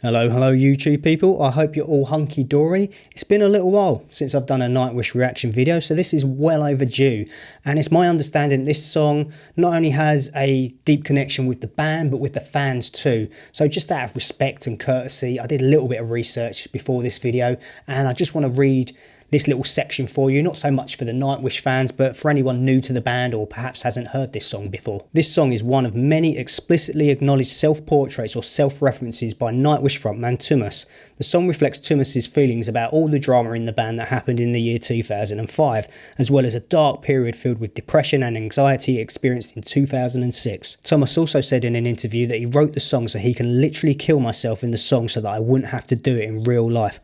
Hello YouTube people, I hope you're all hunky-dory. It's been a little while since I've done a Nightwish reaction video, so this is well overdue. And it's my understanding this song not only has a deep connection with the band, but with the fans too. So just out of respect and courtesy, I did a little bit of research before this video, and I just want to read this little section for you, not so much for the Nightwish fans, but for anyone new to the band or perhaps hasn't heard this song before. This song is one of many explicitly acknowledged self-portraits or self-references by Nightwish frontman Tumas. The song reflects Tumas's feelings about all the drama in the band that happened in the year 2005, as well as a dark period filled with depression and anxiety experienced in 2006. Tumas also said in an interview that he wrote the song so he can literally kill myself in the song so that I wouldn't have to do it in real life.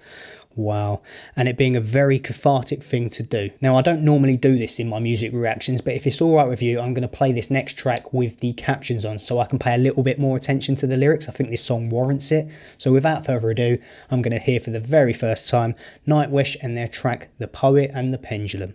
Wow, and it being a very cathartic thing to do. Now, I don't normally do this in my music reactions, but if it's alright with you, I'm going to play this next track with the captions on so I can pay a little bit more attention to the lyrics. I think this song warrants it. So without further ado, I'm going to hear for the very first time Nightwish and their track The Poet and the Pendulum.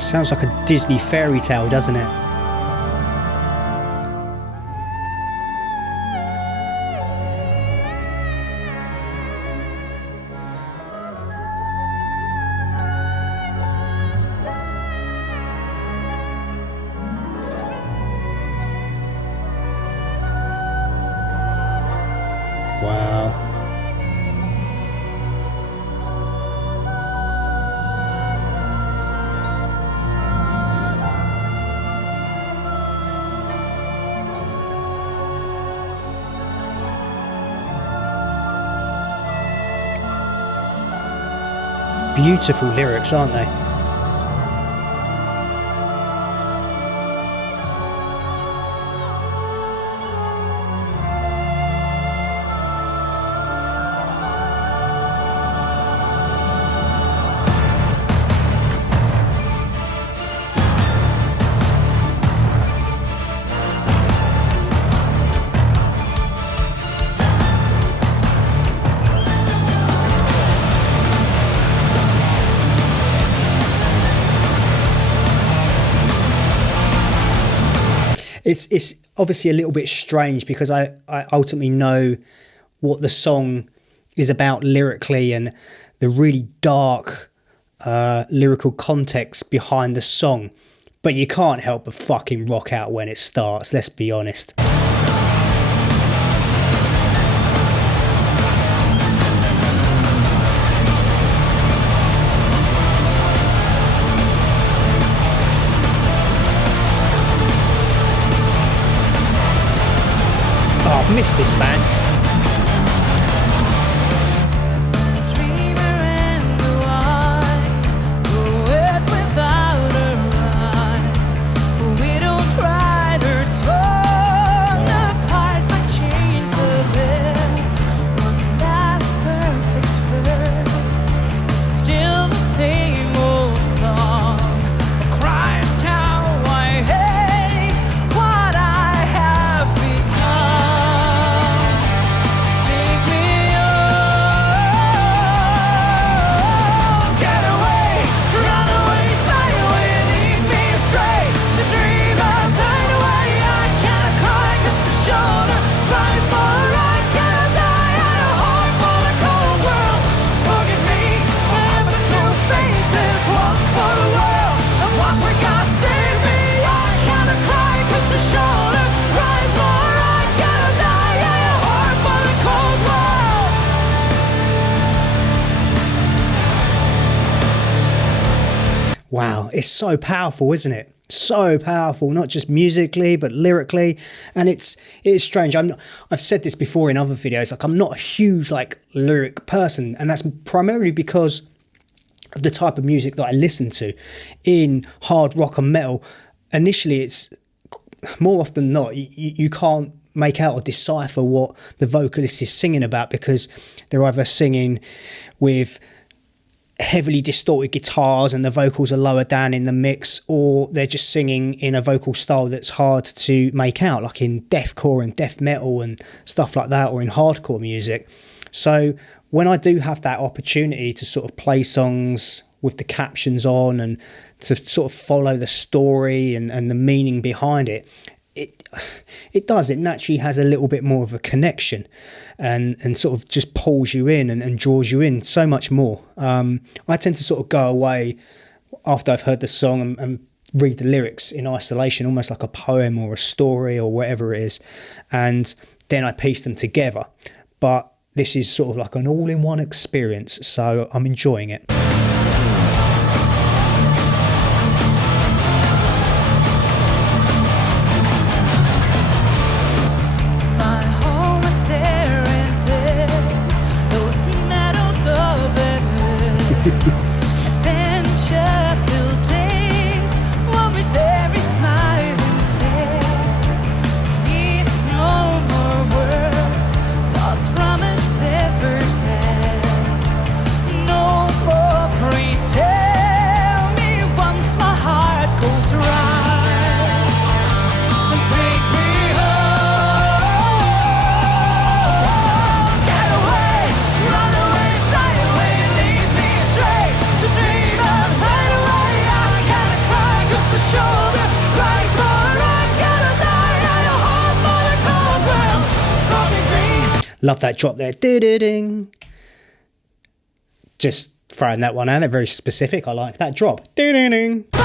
Sounds like a Disney fairy tale, doesn't it? Wow. Beautiful lyrics, aren't they? It's obviously a little bit strange because I ultimately know what the song is about lyrically and the really dark lyrical context behind the song. But you can't help but fucking rock out when it starts, let's be honest. I miss this band. Wow, it's so powerful, isn't it? So powerful, not just musically but lyrically. And it is strange. I've said this before in other videos, like I'm not a huge lyric person, and that's primarily because of the type of music that I listen to. In hard rock and metal, initially it's more often than not you can't make out or decipher what the vocalist is singing about, because they're either singing with heavily distorted guitars and the vocals are lower down in the mix, or they're just singing in a vocal style that's hard to make out, like in deathcore and death metal and stuff like that, or in hardcore music. So when I do have that opportunity to sort of play songs with the captions on and to sort of follow the story and the meaning behind it, it naturally has a little bit more of a connection and sort of just pulls you in and draws you in so much more. I tend to sort of go away after I've heard the song and read the lyrics in isolation, almost like a poem or a story or whatever it is, and then I piece them together. But this is sort of like an all-in-one experience, so I'm enjoying it. Adventure-filled days, one with every smiling face. Please, no more words, thoughts from a severed head. No more praise, tell me once my heart goes right. And take me home. Get away, run away, fly away, leave me straight to dreamers hideaway. I gotta cry 'cause the shoulder cries more. I gotta die at a heart for the cold world. Coming green. Love that drop there. Ding. Just throwing that one out there, very specific. I like that drop. Ding. But I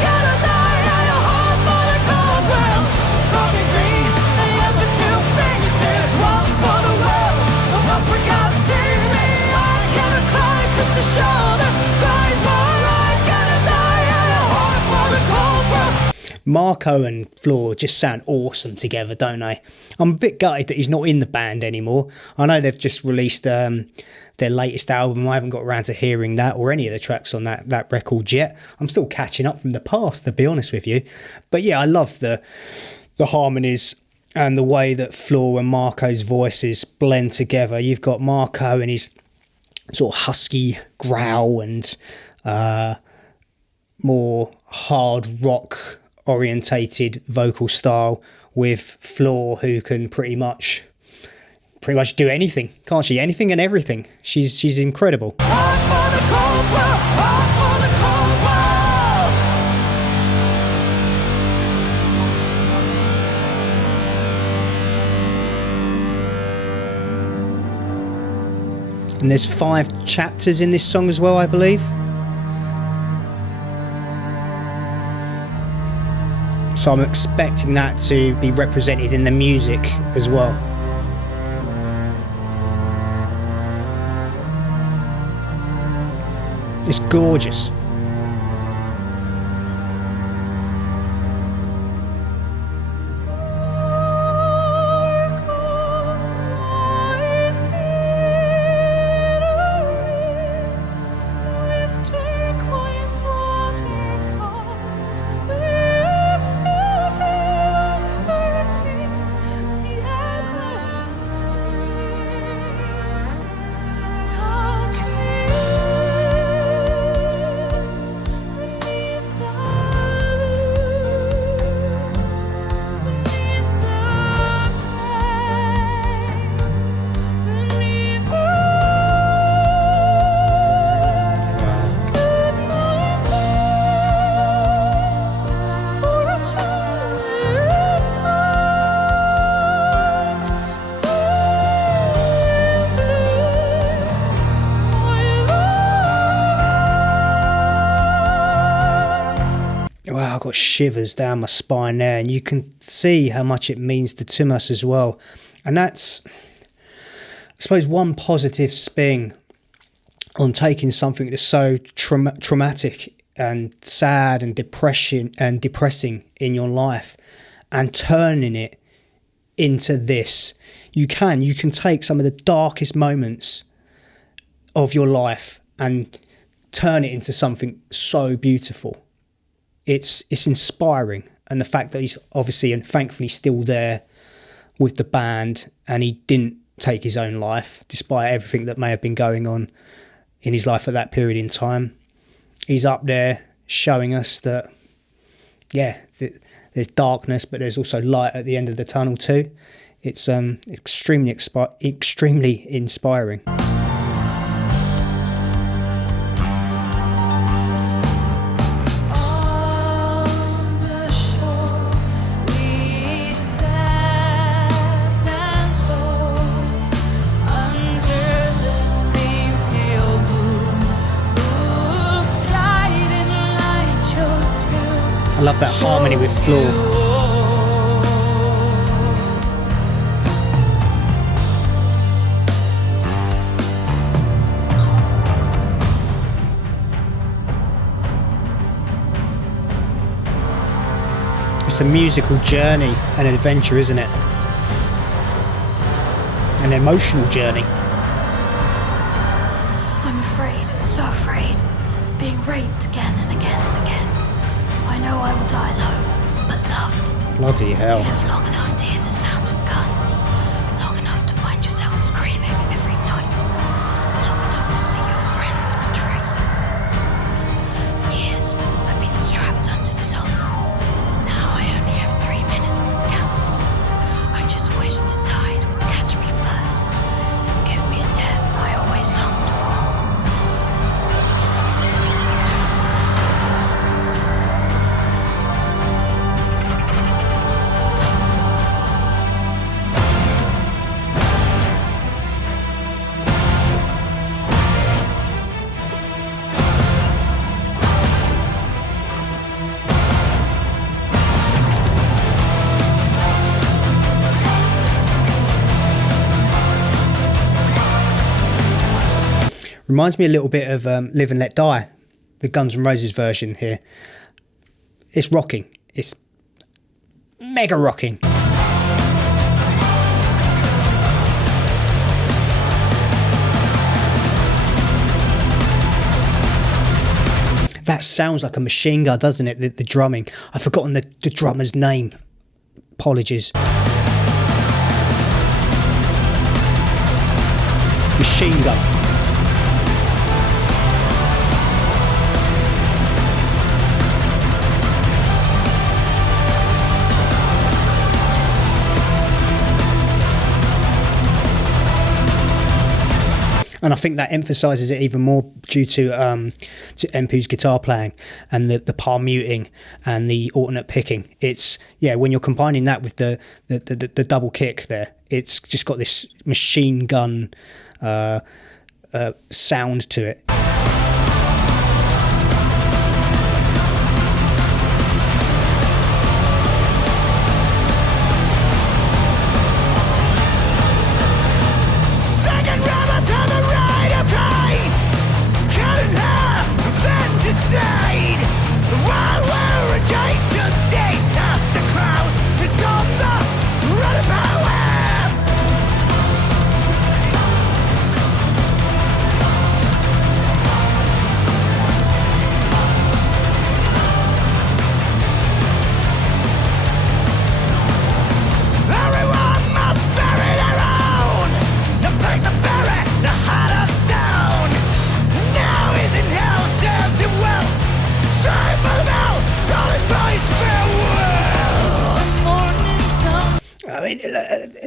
gotta die at a heart for the cold world. Coming green. The other two faces, one for the world, and one for God save me. I gotta cry 'cause the shoulder cries more. I gotta die at a heart for the cold world. Marco and Floor just sound awesome together, don't they? I'm a bit gutted that he's not in the band anymore. I know they've just released their latest album. I haven't got around to hearing that or any of the tracks on that record yet. I'm still catching up from the past, to be honest with you. But yeah, I love the harmonies and the way that Floor and Marco's voices blend together. You've got Marco and his sort of husky growl and more hard rock orientated vocal style, with Floor, who can pretty much do anything, can't she? Anything and everything. She's incredible. Heart for the cold world. Heart for the cold world. And there's 5 chapters in this song as well, I believe. So I'm expecting that to be represented in the music as well. It's gorgeous. Wow, I've got shivers down my spine there, and you can see how much it means to Tumas as well. And that's, I suppose, one positive spin on taking something that's so traumatic and sad and depressing in your life and turning it into this. You can take some of the darkest moments of your life and turn it into something so beautiful. It's inspiring, and the fact that he's obviously and thankfully still there with the band, and he didn't take his own life despite everything that may have been going on in his life at that period in time. He's up there showing us that, yeah, there's darkness, but there's also light at the end of the tunnel too. It's extremely inspiring. I love that harmony with Floor. It's a musical journey, an adventure, isn't it? An emotional journey. I'm afraid, so afraid, being raped again and again and again. I know I will die alone, but loved. Bloody hell. You live long enough to hear the sound of guns, long enough to find yourself screaming every night, long enough to see your friends betray you. For years, I've been strapped onto this altar. Now I only have 3 minutes, counting. I just wish the tide would catch me first and give me a death I always longed for. Reminds me a little bit of Live and Let Die, the Guns N' Roses version here. It's rocking. It's mega rocking. That sounds like a machine gun, doesn't it? The drumming. I've forgotten the drummer's name. Apologies. Machine gun. And I think that emphasises it even more due to Empu's guitar playing and the palm muting and the alternate picking. It's, yeah, when you're combining that with the double kick there, it's just got this machine gun sound to it.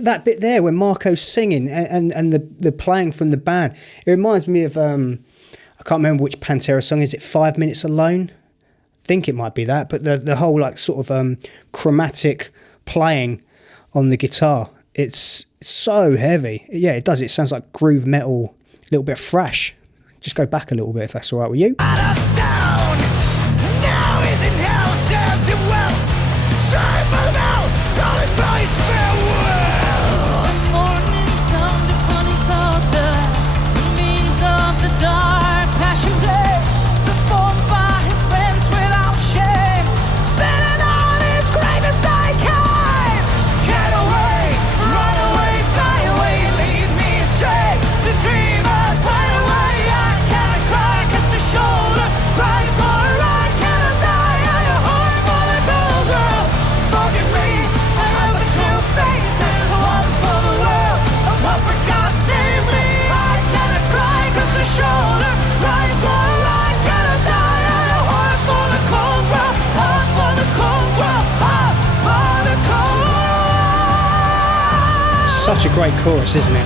That bit there when Marco's singing and the playing from the band, it reminds me of I can't remember which Pantera song. Is it 5 Minutes Alone? I think it might be that, but the whole like sort of chromatic playing on the guitar, it's so heavy. Yeah, it does. It sounds like groove metal, a little bit of thrash. Just go back a little bit if that's all right with you. Dreamers, hide away, I can't cry 'cause the shoulder Such a great chorus, isn't it?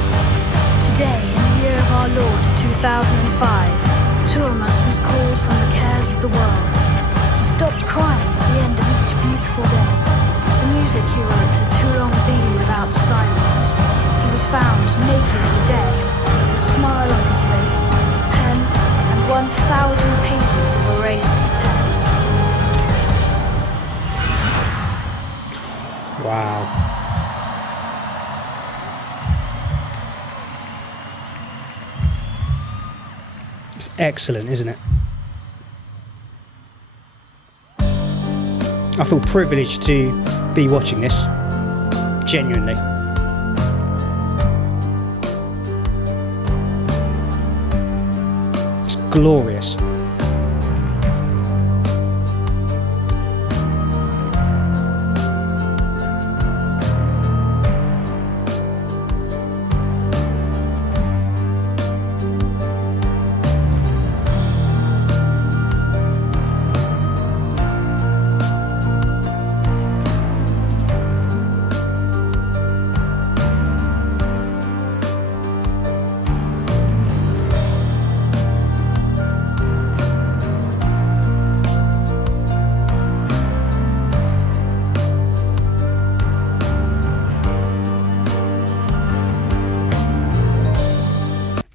Today, in the year of our Lord 2005, two of us was called from the cares of the world. He stopped crying at the end of each beautiful day. The music he wrote had too long been without silence. He was found naked and dead, with a smile on his face, a pen, and 1,000 pages of erased text. Wow. It's excellent, isn't it? I feel privileged to be watching this. Genuinely. It's glorious.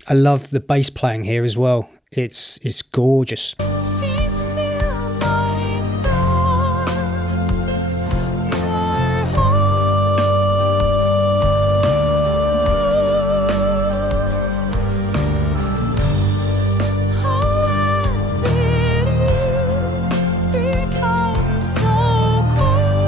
I love the bass playing here as well. It's gorgeous. Be still, my son, your home. How did you become so cold?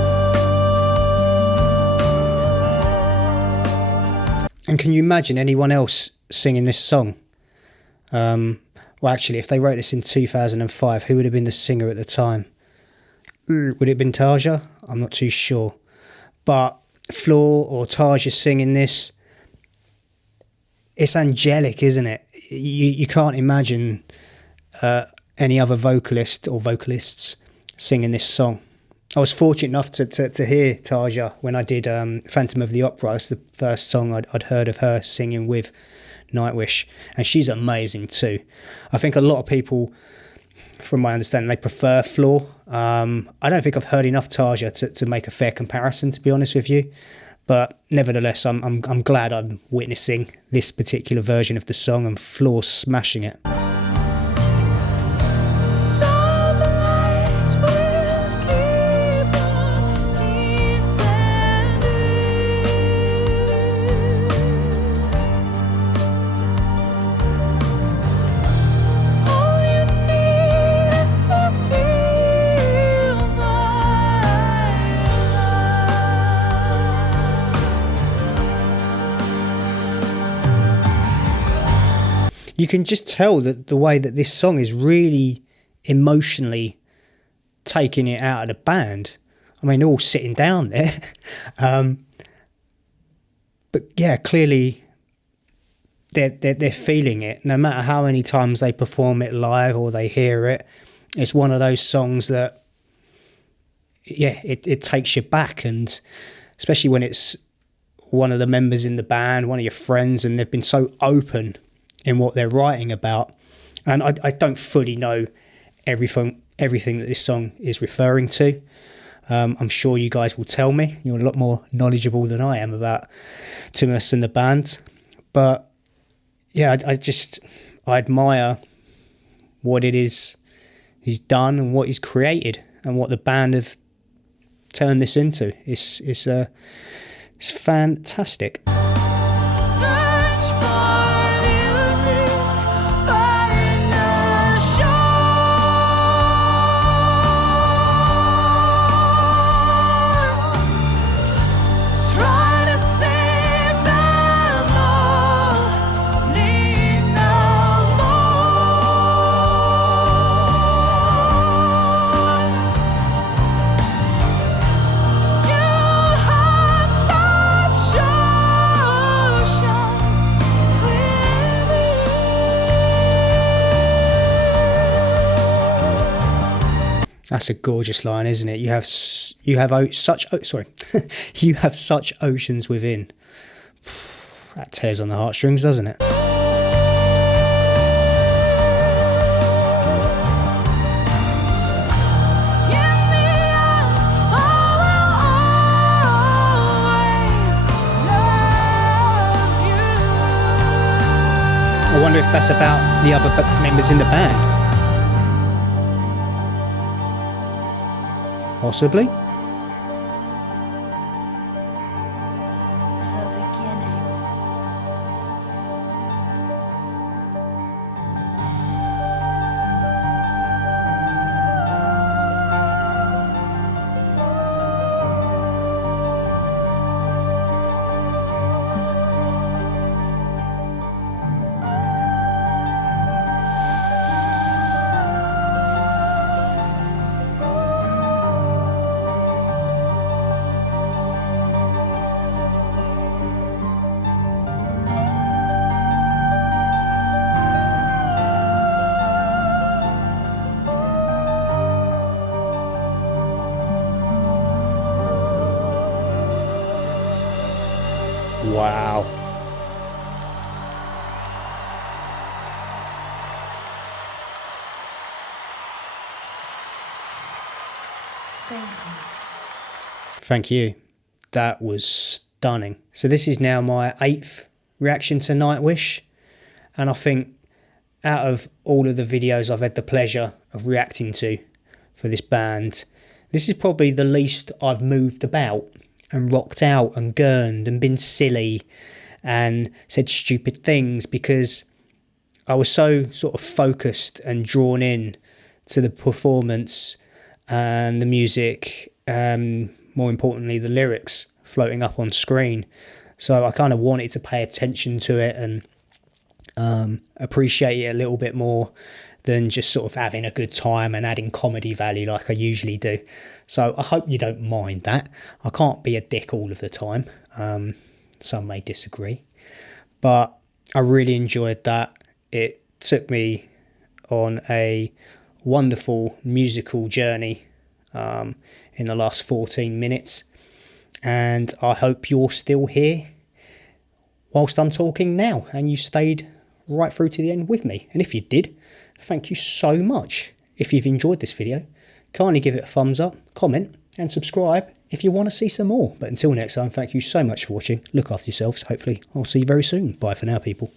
And can you imagine anyone else singing this song? Well, actually, if they wrote this in 2005, who would have been the singer at the time? Would it have been Tarja? I'm not too sure. But Floor or Tarja singing this, it's angelic, isn't it? You can't imagine any other vocalist or vocalists singing this song. I was fortunate enough to hear Tarja when I did Phantom of the Opera. It's the first song I'd heard of her singing with Nightwish, and she's amazing too. I think a lot of people, from my understanding, they prefer Floor. I don't think I've heard enough Tarja to make a fair comparison, to be honest with you. But nevertheless, I'm glad I'm witnessing this particular version of the song and Floor smashing it. You can just tell that the way that this song is really emotionally taking it out of the band. I mean, all sitting down there. But yeah, clearly they're feeling it. No matter how many times they perform it live or they hear it, it's one of those songs that, yeah, it takes you back. And especially when it's one of the members in the band, one of your friends, and they've been so open in what they're writing about. And I don't fully know everything that this song is referring to. I'm sure you guys will tell me. You're a lot more knowledgeable than I am about Timus and the band. But yeah, I admire what it is he's done and what he's created and what the band have turned this into. It's fantastic. Search for beauty, find the shore. Try to save them all, need no more. You have such oceans within. That's a gorgeous line, isn't it? You have such oceans within. That tears on the heartstrings, doesn't it? I wonder if that's about the other members in the band. Possibly. The beginning. Wow. Thank you. Thank you. That was stunning. So this is now my 8th reaction to Nightwish, and I think out of all of the videos I've had the pleasure of reacting to for this band, this is probably the least I've moved about and rocked out and gurned and been silly and said stupid things, because I was so sort of focused and drawn in to the performance and the music, more importantly the lyrics floating up on screen. So I kind of wanted to pay attention to it and appreciate it a little bit more than just sort of having a good time and adding comedy value like I usually do. So I hope you don't mind that. I can't be a dick all of the time. Some may disagree, but I really enjoyed that. It took me on a wonderful musical journey in the last 14 minutes, and I hope you're still here whilst I'm talking now and you stayed right through to the end with me. And if you did, thank you so much. If you've enjoyed this video, kindly give it a thumbs up, comment and subscribe if you want to see some more. But until next time, thank you so much for watching. Look after yourselves. Hopefully I'll see you very soon. Bye for now, people.